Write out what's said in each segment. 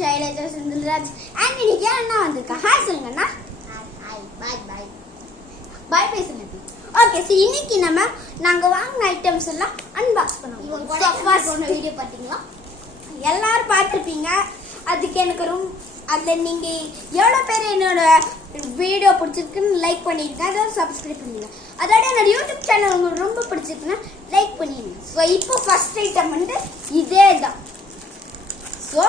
Shailaja Senthilraj and இன்னைக்கு அண்ணா வந்திருக்கா. Hi சொல்லுங்கண்ணா. பாய் பேசுங்க. ஓகே, ஸோ இன்னைக்கு நாங்கள் வாங்கின ஐட்டம்ஸ் எல்லாம் அன்பாக்ஸ் பண்ணுவோம். வீடியோ பார்த்தீங்களா? எல்லாரும் பார்த்துருப்பீங்க. அதுக்கு எனக்கு அதில் நீங்கள் எவ்வளோ பேர் என்னோட வீடியோ பிடிச்சிருக்குன்னு லைக் பண்ணிடுங்க, அதாவது சப்ஸ்கிரைப் பண்ணிடுங்க. அதோட என்னோட யூடியூப் சேனல் உங்களுக்கு ரொம்ப பிடிச்சிருக்குன்னா லைக் பண்ணிடுங்க. ஸோ இப்போ ஃபர்ஸ்ட் ஐட்டம் இதே தான். ஸோ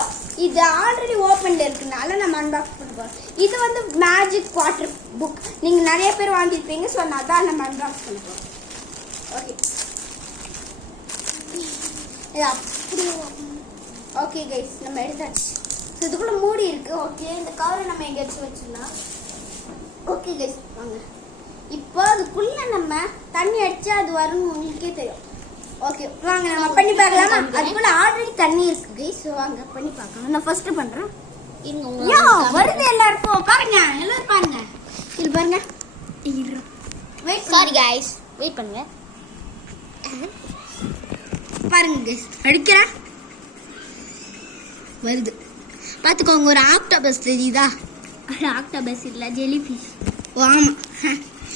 இது ஆல்ரெடி ஓப்பனில் இருக்குனால நம்ம அன்பாக்ஸ் பண்ண போகிறோம். இது மேஜிக் வாட்டர் புக். நீங்கள் நிறைய பேர் வாங்கியிருப்பீங்க. ஸோ நான் தான் நம்ம அன்பாக்ஸ் பண்ண போகிறோம். ஓகே, இது அப்படி ஓகே கைஸ், நம்ம எடுத்தாச்சு. ஸோ இதுக்குள்ளே மூடி இருக்குது. ஓகே, இந்த கவரை நம்ம எங்கேயாச்சும் வச்சிடலாம். ஓகே கைஸ், வாங்க. இப்போ அதுக்குள்ளே நம்ம தண்ணி அடித்தா அது வரும்னு உங்களுக்கே தெரியும். ஓகே, வாங்க நம்ம பண்ணி பார்க்கலாமா? அதுக்குள்ளே ஆல்ரெடி தண்ணி இருக்குது கைஸ். ஸோ வாங்க பண்ணி பார்க்கலாம். நான் ஃபர்ஸ்ட்டு பண்ணுறேன். வருது எல்லாருக்கும். பாருங்க, எல்லாரும் பாருங்க. இது பாருங்க. வெயிட், சாரி கைஸ், வெயிட் பண்ணுங்க. பாருங்க கைஸ், அடிக்கிறேன். வருது பார்த்துக்கோங்க. ஒரு ஆக்டோபஸ் தெரியுதா? ஆக்டோபஸ் இல்லை, ஜெலிஃபிஷ். ஓ ஆமாம்,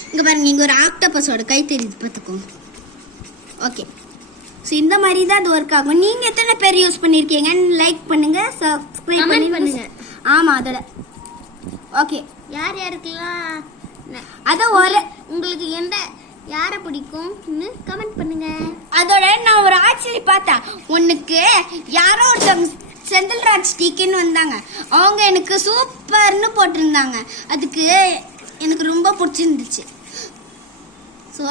இங்கே பாருங்க, இங்கே ஒரு ஆக்டோபஸோட கை தெரியுது, பார்த்துக்கோங்க. ஓகே, ஸோ இந்த மாதிரி தான் அது ஒர்க் ஆகும். நீங்கள் எத்தனை பேர் யூஸ் பண்ணியிருக்கீங்கன்னு லைக் பண்ணுங்க, சப்ஸ்கிரைப் பண்ணுங்க. ஆமாம், அதோட ஓகே, யார் யாருக்கெல்லாம் அதான் ஒரு உங்களுக்கு யாரை பிடிக்கும்னு கமெண்ட் பண்ணுங்க. அதோட நான் ஒரு ஆக்சுவலி பார்த்தேன், உனக்கு யாரோ ஒருத்தவங்க செந்தில்ராஜ் டிகேன்னு வந்தாங்க. அவங்க எனக்கு சூப்பர்னு போட்டிருந்தாங்க. அதுக்கு எனக்கு ரொம்ப பிடிச்சிருந்துச்சு. ஸோ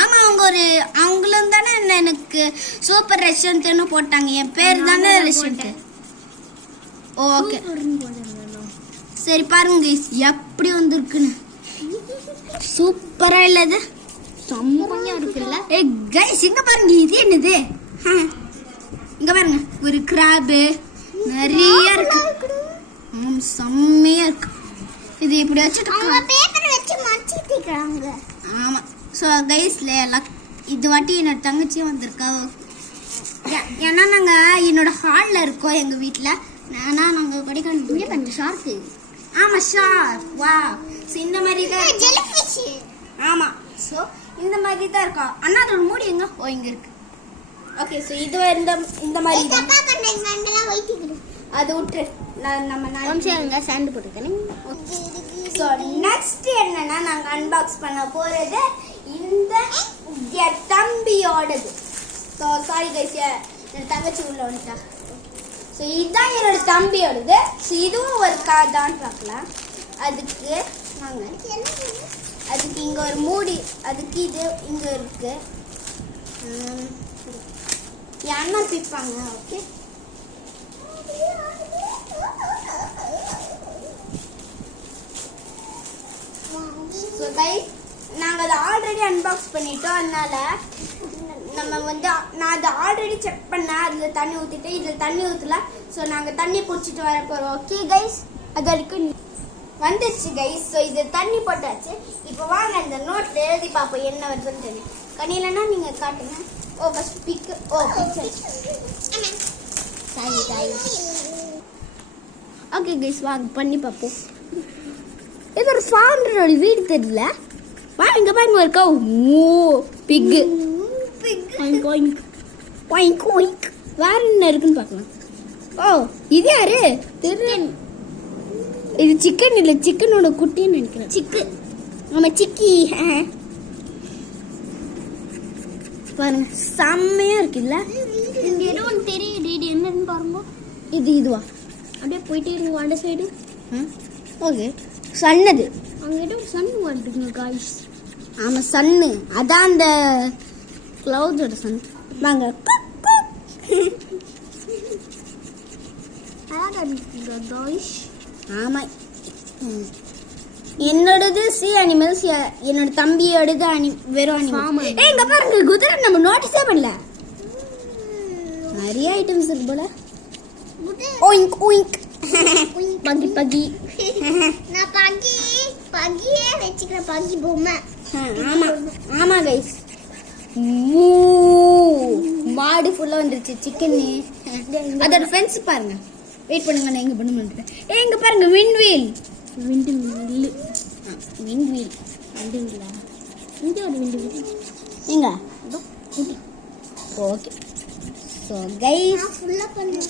ஆமாம், அவங்களும் தானே எனக்கு சூப்பர் ரெஸ்டாரண்ட்னு போட்டாங்க. என் பேர் தானே ரெஸ்டாரண்ட். ஓகே சரி, பாருங்க எப்படி வந்திருக்குன்னு. சூப்பரா இல்ல? இது செம்மையா இருக்குல்ல? ஏய் கைஸ், இங்க பாருங்க, இது என்னது? இங்க பாருங்க, ஒரு கிராப் நிறைய இருக்கு. செம்மையா இருக்கு. இது இப்படி வச்சுட்டு பேப்பர் வச்சு மடிச்சிட்டு இருக்காங்க. ஆமா. ஸோ கைஸ்ல இது வாட்டி என்னோட தங்கச்சியும் வந்திருக்கா. ஏன்னா நாங்கள் என்னோட ஹாலில் இருக்கோம் எங்கள் வீட்டில். நாங்கள் கொடைக்கானல் ஷார்க்கு. ஆமாம், ஷார்க். வா, ஸோ இந்த மாதிரி தான் ஜெலிஃபிஷ். ஆமாம், ஸோ இந்த மாதிரி தான் இருக்கோம். அண்ணா அதோட மூடி எங்க? ஓ, இங்கே இருக்கு. ஓகே, ஸோ இது இந்த மாதிரி அது விட்டு நம்ம சாண்டு போட்டுக்கணும். ஸோ நெக்ஸ்ட் என்னன்னா நாங்கள் அன்பாக்ஸ் பண்ண போகிறது இந்த தம்பியோடது. ஸோ சாரி கைஸ், என் தங்கச்சி உள்ள வந்துட்டா. ஸோ இதுதான் என்னோட தம்பியோடது. ஸோ இதுவும் ஒரு கார் தான் பார்க்கலாம். அதுக்கு இங்கே ஒரு மூடி, அதுக்கு இது இங்கே இருக்கு. என் அண்ணா பிப்பாங்க. ஓகே, ஸோ கைஸ், நாங்கள் அதை ஆல்ரெடி அன்பாக்ஸ் பண்ணிட்டோம். அதனால நம்ம நான் அதை ஆல்ரெடி செக் பண்ணேன். அதில் தண்ணி ஊற்றிட்டு இதில் தண்ணி ஊற்றல. ஸோ நாங்கள் தண்ணி பிடிச்சிட்டு வர போகிறோம். ஓகே கைஸ், அது வரைக்கும் வந்துடுச்சு கைஸ். ஸோ இது தண்ணி போட்டாச்சு. இப்போ வாங்க இந்த நோட்டில் எழுதி பார்ப்போம் என்ன வருதுன்னு தெரியும். கண்ணிலன்னா நீங்கள் காட்டுங்க. ஓ, ஃபர்ஸ்ட் பிக்கு. ஓ, picture. Sorry guys. Okay guys, வாங்க பண்ணி பார்ப்போம். இது ஒரு ஃபார்மரோட வீடு தெரியல. வா, இங்கே பாருங்க ஒரு கவ். ஓ, பிக்கு. வேற என்ன இருக்குன்னு பார்க்கலாம். ஓ, இது யாரு? இது சிக்கன் இல்லை, சிக்கனோட குட்டின்னு நினைக்கிறேன். சிக்கு. ஆமா, சிக்கி. பாருங்க, செம்மையா இருக்குல்ல? இங்க ஏதோ ஒன்று தெரியுது. இது என்னன்னு பாருங்க. இதுவா? அப்படியே போயிட்டே இருக்கு அந்த சைடு. ஓகே, சன்னது. அங்கே ஏதோ ஒரு சன் வந்துருக்குங்க காய்ஸ். ஆமாம், சன்னு. அதான் அந்த கிளவுட்ஸோட சன். வாங்க. ஆமாம், என்னோடது சி அனிமல்ஸ், என்னோட தம்பியோடது வெறும் அனிமல். இங்க பாருங்க, குதிரை நம்ம நோட்டீஸே பண்ணல. நிறைய ஐட்டம்ஸ் இருக்கு போல. ஓயிங்க் ஓயிங்க். பகி பகி. நான் பகியே வச்சுக்கிறேன், பகி பொம்மை. ஆமா ஆமா கைஸ், மாடு ஃபுல்லா வந்துருச்சு சிக்கன். அதோட ஃப்ரெண்ட்ஸ் பாருங்க. வெயிட் பண்ணுங்க, நான் எங்க பண்ண மாட்டேன். இங்க பாருங்க விண்ட்வீல். விண்ட்வீல் இங்க ஒரு விண்ட்வீல் இங்க. ஓகே, ஸோ கைஸ்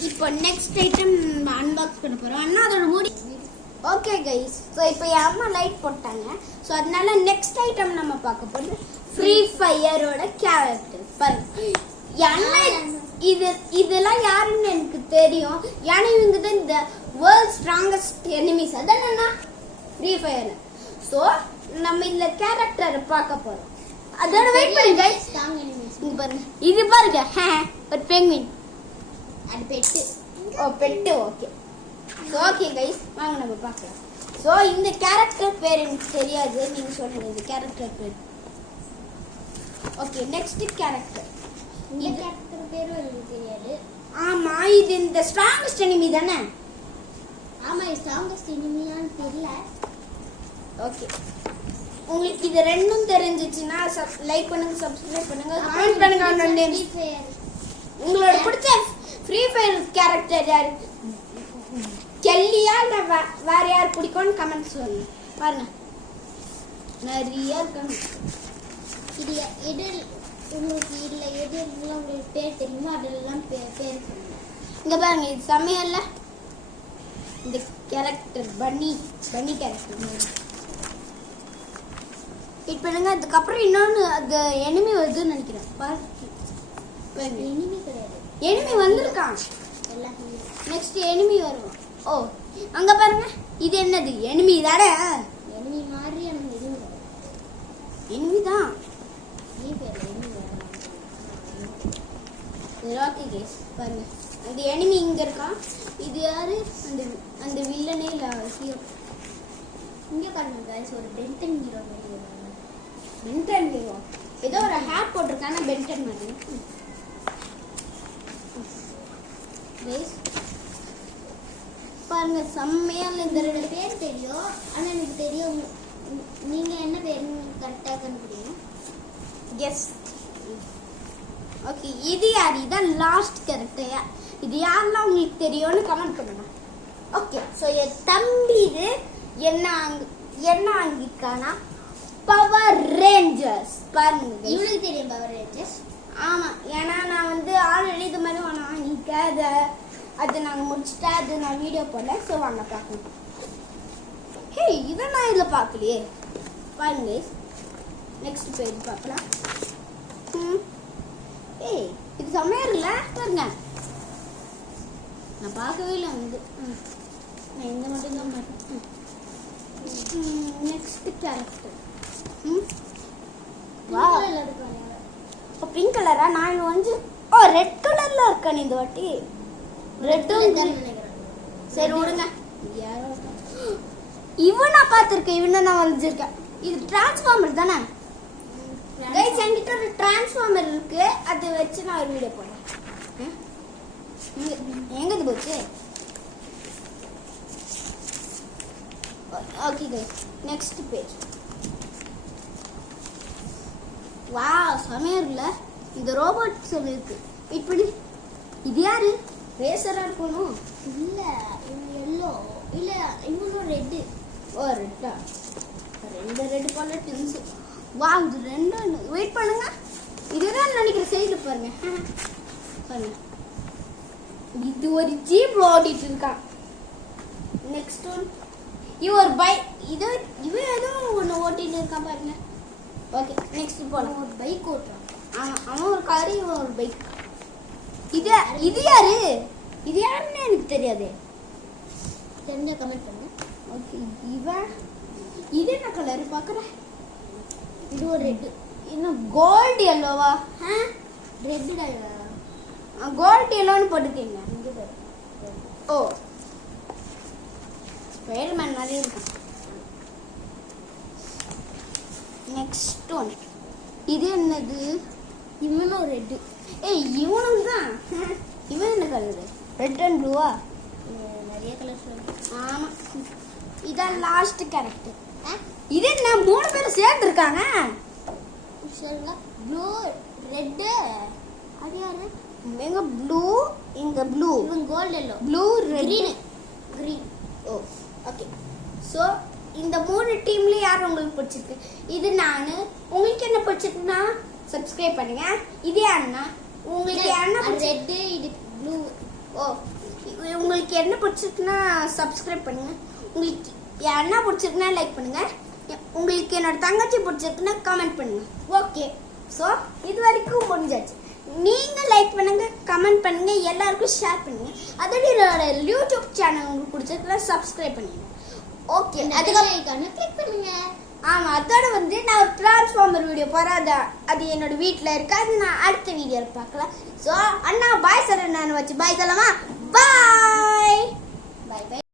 இப்போ நெக்ஸ்ட் ஐட்டம் அன்பாக்ஸ் பண்ண போறோம். அண்ணா அதோட மூடி. ஓகே கைஸ், ஸோ இப்போ என் அம்மா லைட் போட்டாங்க. ஸோ அதனால நெக்ஸ்ட் ஐட்டம் நம்ம பார்க்க போகிறது ஃப்ரீ ஃபயரோட கேரக்டர். பாருங்க, இதெல்லாம் யாருன்னு எனக்கு தெரியும். ஏன்னா இவங்க தான் இந்த வேர்ல்ட் ஸ்ட்ராங்கஸ்ட் எனிமீஸ். அதானண்ணா ஃப்ரீ ஃபயர். ஸோ நம்ம இந்த கேரக்டரை பார்க்க போறோம். அதோட வெயிட் பண்ணுங்க கைஸ். இங்க பாருங்க, இது பாருங்க, ஒரு பெங்குயின். அது பெட்டு. ஓ பெட்டு. ஓகே ஓகே கைஸ், வாங்க நம்ம பார்க்கலாம். ஸோ இந்த கேரக்டர் பேர் எனக்கு தெரியாது, நீங்க சொல்லுங்க இந்த கேரக்டர் பேர். Okay, next character. இந்த கேரக்டர் பேரும் எனக்கு தெரியாது. ஆமா, இது இந்த ஸ்ட்ராங்கஸ்ட் எனிமி தானே? ஆமா, இது ஸ்ட்ராங்கஸ்ட் எனிமியான்னு தெரியல. ஓகே, உங்களுக்கு இது ரெண்டும் தெரிஞ்சிச்சுன்னா லைக் பண்ணுங்க, சப்ஸ்கிரைப் பண்ணுங்க, கமெண்ட் பண்ணுங்க. உங்களோட பிடிச்ச ஃப்ரீ ஃபயர் கேரக்டர் யாரு? கெல்லியா இல்ல வேற யார் பிடிக்கும்னு கமெண்ட் சொல்லுங்க. பாருங்க, நிறைய இருக்காங்க. இது எது உங்களுக்கு இல்ல எது உங்களுக்கு பேர் தெரியுமோ அதெல்லாம் பேர் சொல்லுங்க. இங்க பாருங்க, இது சமையல்ல இந்த கேரக்டர் பன்னி கேரக்டர். வெயிட் பண்ணுங்க, அதுக்கப்புறம் இன்னொன்று அது எனிமி வருதுன்னு நினைக்கிறேன். பாருங்க, எனிமி கிடையாது, எனிமி வந்திருக்கான். நெக்ஸ்ட் எனிமி வருவோம். ஓ அங்க பாருங்க, இது என்னது? எனிமி தானே? எனிமி மாதிரி எனிமி தான். ஓகே கைஸ், பாருங்க அந்த எனிமி இங்க இருக்கான். இது யாரு? அந்த வில்லனே இல்ல ஹீரோ. இங்க பாருங்க கைஸ், ஒரு பென்டன் ஹீரோ மாதிரி. பென்டன் ஹீரோ ஏதோ ஒரு ஹேட் போட்டிருக்கான பென்டன் மாதிரி. கைஸ் பாருங்க, செம்மையா இந்த ரெண்டு பேர் தெரியும். ஆனா எனக்கு தெரியும், நீங்க என்ன பேருன்னு கரெக்டா கண்டுபிடிங்க. எஸ். ஓகே, இது யார்? இதான் லாஸ்ட் கேரக்டர். இது யாரெல்லாம் உங்களுக்கு தெரியும்னு கமெண்ட் பண்ணுங்க. ஓகே, ஸோ என் தம்பி இது என்ன அங்கிருக்கானா பவர் ரேஞ்சர்ஸ். பாருங்க, இவனுக்கு தெரியும் பவர் ரேஞ்சர்ஸ். ஆமாம், ஏன்னா நான் வந்து ஆல்ரெடி இது மாதிரி வாங்கிக்க அது நாங்கள் முடிச்சுட்டா அது நான் வீடியோ போடல. ஸோ வாங்க பார்க்கணும். ஹே, இதை நான் இதில் பார்க்கலையே. பாருங்க, நெக்ஸ்ட் பேஜ் பார்க்கலாம். ஏய், இது செம்மையா இருக்குல்ல? பாருங்க, நான் பார்க்கவே இல்லை வந்து. நான் இந்த மட்டும் தான் பார்த்தேன். Next character. வா, பிங்க் கலரா? நான் வந்து ரெட் கலர்ல இருக்கேன் இந்த வாட்டி. ரெட்டும் சரி விடுங்க. இவன் நான் பார்த்துருக்கேன், இவனை நான் வரைஞ்சிருக்கேன். இது டிரான்ஸ்ஃபார்மர் தானே கைஸ்? என்கிட்ட ஒரு டிரான்ஸ்ஃபார்மர் இருக்கு, அதை வச்சு நான் ஒரு வீடியோ போடுறேன். எங்க இது போச்சு? Okay guys, next page. Wow, செமையா இருக்குல்ல? இந்த ரோபோட் சொல்லிருக்கு. வெயிட் பண்ணி, இது யாரு? ரேசரா இருக்கணும். இல்ல, இது எல்லோ. இல்ல, இன்னும் ரெட். ஓ ரெட்டா? ரெண்டு ரெட் போல டின்ஸ். வா, இது ரெண்டு. வெயிட் பண்ணுங்க, இதுதான் நினைக்கிற சைடு பாருங்க. பாருங்க, இது ஒரு ஜீப் ஓட்டிட்டு இருக்கான். நெக்ஸ்ட் ஒன், இவன் ஒரு பைக். இவன் ஏதோ ஒன்று ஓட்டிட்டு இருக்கான் பாருங்க. ஓகே, நெக்ஸ்ட் போலாம். ஒரு பைக் ஓட்டுறான். அவன் ஒரு காரு, இவன் ஒரு பைக். இது யாரு? இது யாருன்னு எனக்கு தெரியாது. தெரிஞ்ச கமெண்ட் பண்ணுங்க. ஓகே, இது என்ன கலர் பார்க்குறேன்? இது ஒரு ரெட். இன்னும் கோல்டு எல்லோவா? ரெட் கோல்டு எல்லோன்னு போட்டுக்கீங்க. ஓ, ஸ்பைடர்மேன் மாதிரி இருக்கு. நெக்ஸ்ட் ஒன், இது என்னது? இவனும் ரெட். ஏய், இவனும் தான். இவன் என்ன கலரு? Red and ப்ளூவா? நிறைய கலர்ஸ் இருக்கு. ஆமாம், இதான் லாஸ்ட் கேரக்டர். இது என்ன 3 பேரும் சேர்ந்துருக்காங்க? ப்ளூ ரெட் அது யாரு எங்க ப்ளூ இங்க ப்ளூ இவன் gold yellow blue red green ஓ ஓகே சோ இந்த மூணு டீம்ல யார் உங்களுக்கு பிடிச்சிருக்கு இது நானு உங்களுக்கு என்ன பிடிச்சிருக்குன்னா சப்ஸ்கிரைப் பண்ணுங்க இது யாருன்னா உங்களுக்கு என்ன ரெட் இது ப்ளூ ஓ உங்களுக்கு என்ன பிடிச்சிருக்குன்னா சப்ஸ்கிரைப் பண்ணுங்க உங்களுக்கு யாருன்னா பிடிச்சிருக்குன்னா லைக் பண்ணுங்க உங்களுக்கு என்னோட தங்கச்சி பிடிச்சிருக்குன்னா கமெண்ட் பண்ணுங்க ஓகே ஸோ இது வரைக்கும் முடிஞ்சாச்சு நீங்க லைக் பண்ணுங்க கமெண்ட் பண்ணுங்க எல்லாருக்கும் ஷேர் பண்ணுங்க அதோட என்னோட யூடியூப் சேனல் உங்களுக்கு பிடிச்சிருக்குன்னா சப்ஸ்கிரைப் பண்ணுங்க ஓகே அதுக்கு கிளிக் பண்ணுங்க ஆமா அதோட வந்து நான் ஒரு டிரான்ஸ்ஃபார்மர் வீடியோ போறேன் அது என்னோட வீட்டில் இருக்கு அது நான் அடுத்த வீடியோவில் பார்க்கலாம் ஸோ அண்ணா பாய் சார் நான் வச்சு பாய் சொல்லலாமா பாய் பாய் பாய்